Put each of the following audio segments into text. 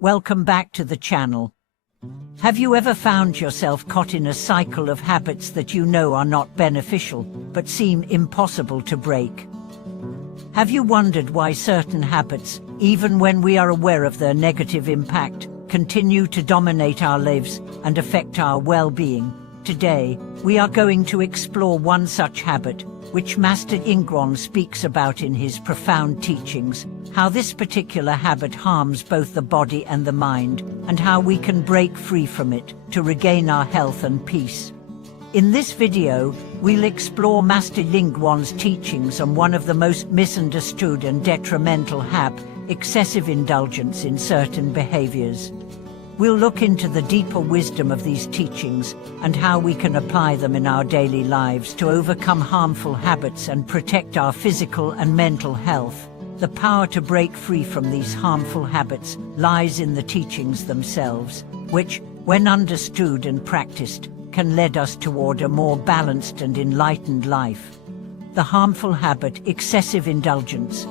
Welcome back to the channel. Have you ever found yourself caught in a cycle of habits that you know are not beneficial, but seem impossible to break? Have you wondered why certain habits, even when we are aware of their negative impact, continue to dominate our lives and affect our well-being? Today, we are going to explore one such habit, which Master Ying speaks about in his profound teachings, how this particular habit harms both the body and the mind, and how we can break free from it to regain our health and peace. In this video, we'll explore Master Ying's teachings on one of the most misunderstood and detrimental excessive indulgence in certain behaviors. We'll look into the deeper wisdom of these teachings and how we can apply them in our daily lives to overcome harmful habits and protect our physical and mental health. The power to break free from these harmful habits lies in the teachings themselves, which, when understood and practiced, can lead us toward a more balanced and enlightened life. The harmful habit, excessive indulgence.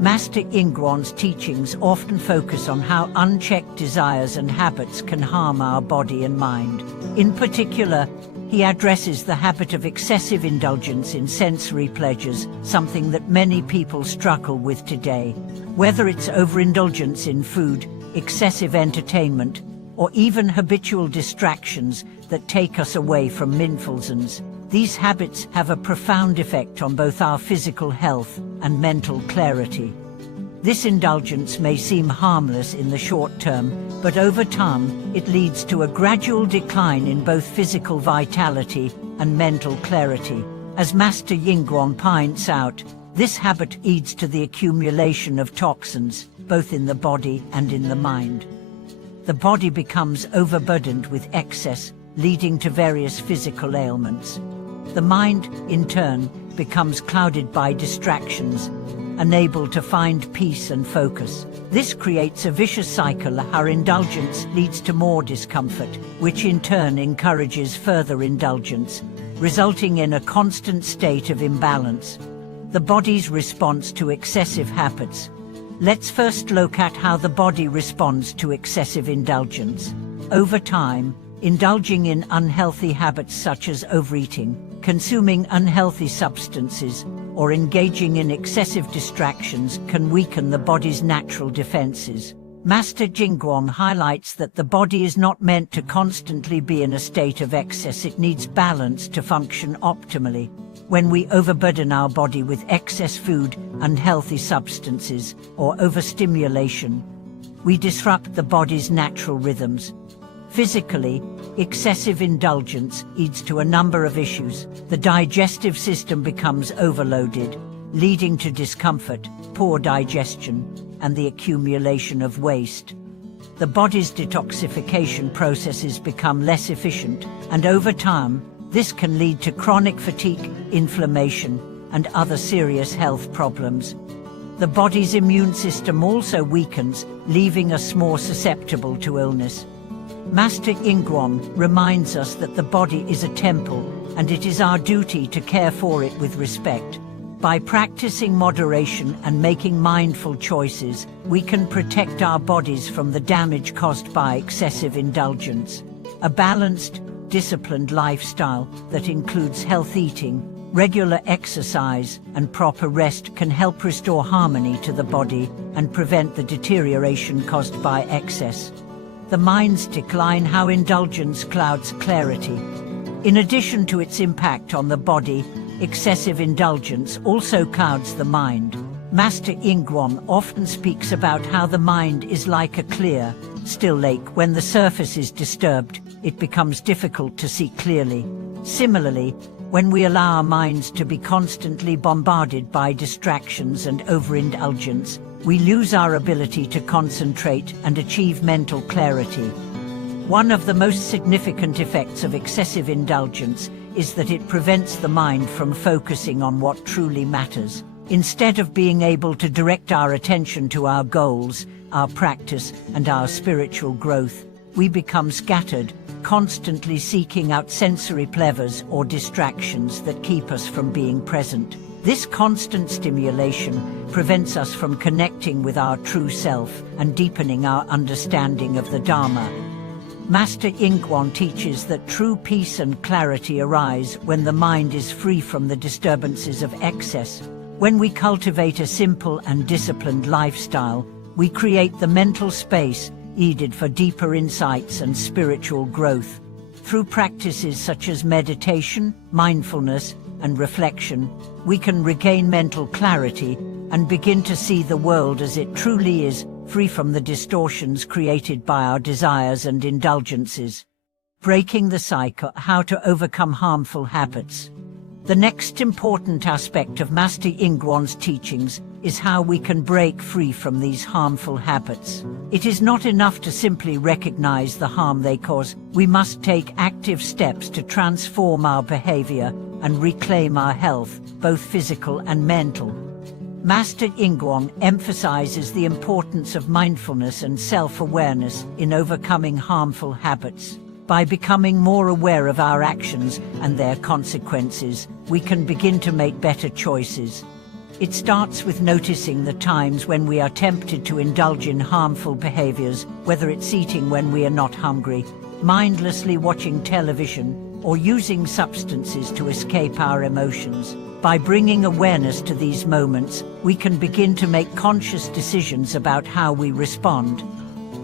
Master Ying's teachings often focus on how unchecked desires and habits can harm our body and mind. In particular, he addresses the habit of excessive indulgence in sensory pleasures, something that many people struggle with today. Whether it's overindulgence in food, excessive entertainment, or even habitual distractions that take us away from mindfulness, these habits have a profound effect on both our physical health and mental clarity. This indulgence may seem harmless in the short term, but over time, it leads to a gradual decline in both physical vitality and mental clarity. As Master Ying points out, this habit leads to the accumulation of toxins, both in the body and in the mind. The body becomes overburdened with excess, leading to various physical ailments. The mind, in turn, becomes clouded by distractions, unable to find peace and focus. This creates a vicious cycle. Our indulgence leads to more discomfort, which in turn encourages further indulgence, resulting in a constant state of imbalance. The body's response to excessive habits. Let's first look at how the body responds to excessive indulgence. Over time, indulging in unhealthy habits such as overeating, consuming unhealthy substances, or engaging in excessive distractions can weaken the body's natural defenses. Master Ying highlights that the body is not meant to constantly be in a state of excess. It needs balance to function optimally. When we overburden our body with excess food, unhealthy substances, or overstimulation, we disrupt the body's natural rhythms. Physically, excessive indulgence leads to a number of issues. The digestive system becomes overloaded, leading to discomfort, poor digestion, and the accumulation of waste. The body's detoxification processes become less efficient, and over time, this can lead to chronic fatigue, inflammation, and other serious health problems. The body's immune system also weakens, leaving us more susceptible to illness. Master Ying reminds us that the body is a temple, and it is our duty to care for it with respect. By practicing moderation and making mindful choices, we can protect our bodies from the damage caused by excessive indulgence. A balanced, disciplined lifestyle that includes healthy eating, regular exercise, and proper rest can help restore harmony to the body and prevent the deterioration caused by excess. The mind's decline. How indulgence clouds clarity. In addition to its impact on the body, excessive indulgence also clouds the mind. Master Ying often speaks about how the mind is like a clear, still lake. When the surface is disturbed, it becomes difficult to see clearly. Similarly, when we allow our minds to be constantly bombarded by distractions and overindulgence, we lose our ability to concentrate and achieve mental clarity. One of the most significant effects of excessive indulgence is that it prevents the mind from focusing on what truly matters. Instead of being able to direct our attention to our goals, our practice, and our spiritual growth, we become scattered, constantly seeking out sensory pleasures or distractions that keep us from being present. This constant stimulation prevents us from connecting with our true self and deepening our understanding of the Dharma. Master Ying teaches that true peace and clarity arise when the mind is free from the disturbances of excess. When we cultivate a simple and disciplined lifestyle, we create the mental space needed for deeper insights and spiritual growth. Through practices such as meditation, mindfulness, and reflection, we can regain mental clarity and begin to see the world as it truly is, free from the distortions created by our desires and indulgences. Breaking the cycle: how to overcome harmful habits. The next important aspect of Master Yingguan's teachings is how we can break free from these harmful habits. It is not enough to simply recognize the harm they cause. We must take active steps to transform our behavior and reclaim our health, both physical and mental. Master Yingguan emphasizes the importance of mindfulness and self-awareness in overcoming harmful habits. By becoming more aware of our actions and their consequences, we can begin to make better choices. It starts with noticing the times when we are tempted to indulge in harmful behaviors, whether it's eating when we are not hungry, mindlessly watching television, or using substances to escape our emotions. By bringing awareness to these moments, we can begin to make conscious decisions about how we respond.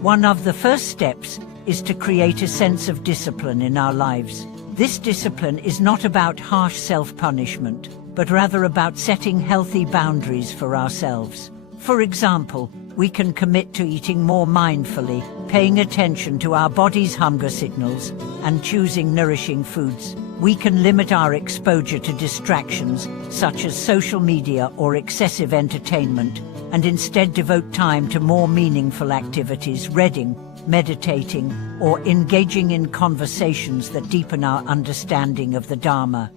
One of the first steps is to create a sense of discipline in our lives. This discipline is not about harsh self-punishment, but rather about setting healthy boundaries for ourselves. For example, we can commit to eating more mindfully, paying attention to our body's hunger signals, and choosing nourishing foods. We can limit our exposure to distractions, such as social media or excessive entertainment, and instead devote time to more meaningful activities: reading, meditating, or engaging in conversations that deepen our understanding of the Dharma.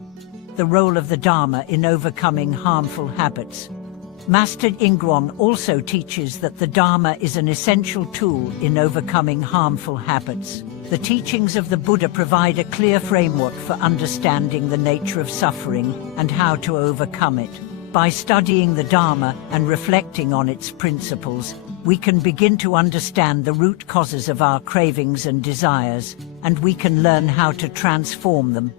The role of the Dharma in overcoming harmful habits. Master Yingguan also teaches that the Dharma is an essential tool in overcoming harmful habits. The teachings of the Buddha provide a clear framework for understanding the nature of suffering and how to overcome it. By studying the Dharma and reflecting on its principles, we can begin to understand the root causes of our cravings and desires, and we can learn how to transform them.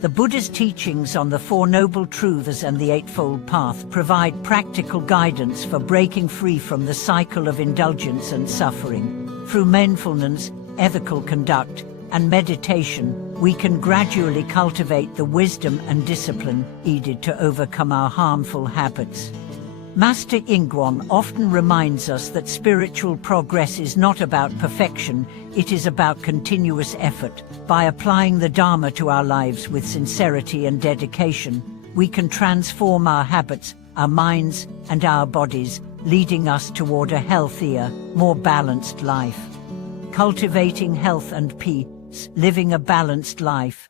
The Buddha's teachings on the Four Noble Truths and the Eightfold Path provide practical guidance for breaking free from the cycle of indulgence and suffering. Through mindfulness, ethical conduct, and meditation, we can gradually cultivate the wisdom and discipline needed to overcome our harmful habits. Master Yingguan often reminds us that spiritual progress is not about perfection, it is about continuous effort. By applying the Dharma to our lives with sincerity and dedication, we can transform our habits, our minds, and our bodies, leading us toward a healthier, more balanced life. Cultivating health and peace, living a balanced life.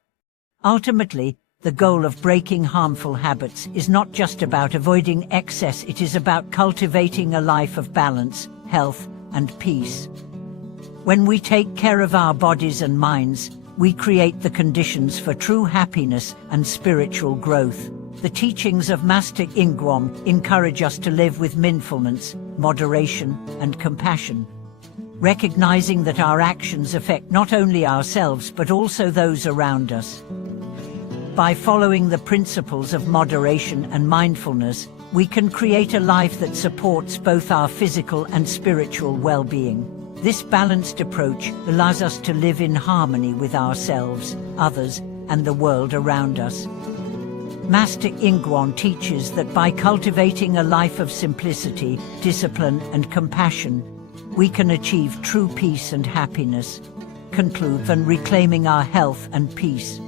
Ultimately, the goal of breaking harmful habits is not just about avoiding excess, it is about cultivating a life of balance, health, and peace. When we take care of our bodies and minds, we create the conditions for true happiness and spiritual growth. The teachings of Master Yingguan encourage us to live with mindfulness, moderation, and compassion, recognizing that our actions affect not only ourselves but also those around us. By following the principles of moderation and mindfulness, we can create a life that supports both our physical and spiritual well-being. This balanced approach allows us to live in harmony with ourselves, others, and the world around us. Master Yingguan teaches that by cultivating a life of simplicity, discipline, and compassion, we can achieve true peace and happiness. Conclude and reclaiming our health and peace.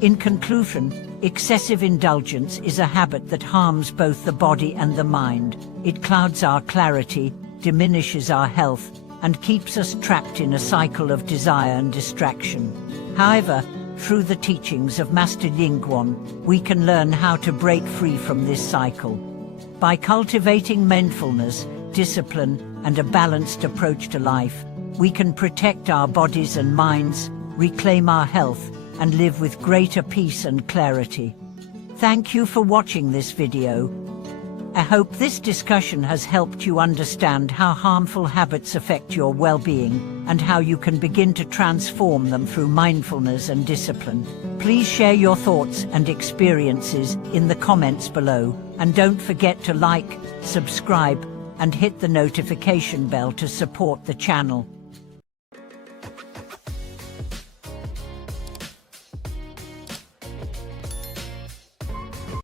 In conclusion, excessive indulgence is a habit that harms both the body and the mind. It clouds our clarity, diminishes our health, and keeps us trapped in a cycle of desire and distraction. However, through the teachings of Master Yingguan, we can learn how to break free from this cycle. By cultivating mindfulness, discipline, and a balanced approach to life, we can protect our bodies and minds, reclaim our health, and live with greater peace and clarity. Thank you for watching this video. I hope this discussion has helped you understand how harmful habits affect your well-being and how you can begin to transform them through mindfulness and discipline. Please share your thoughts and experiences in the comments below, and don't forget to like, subscribe, and hit the notification bell to support the channel.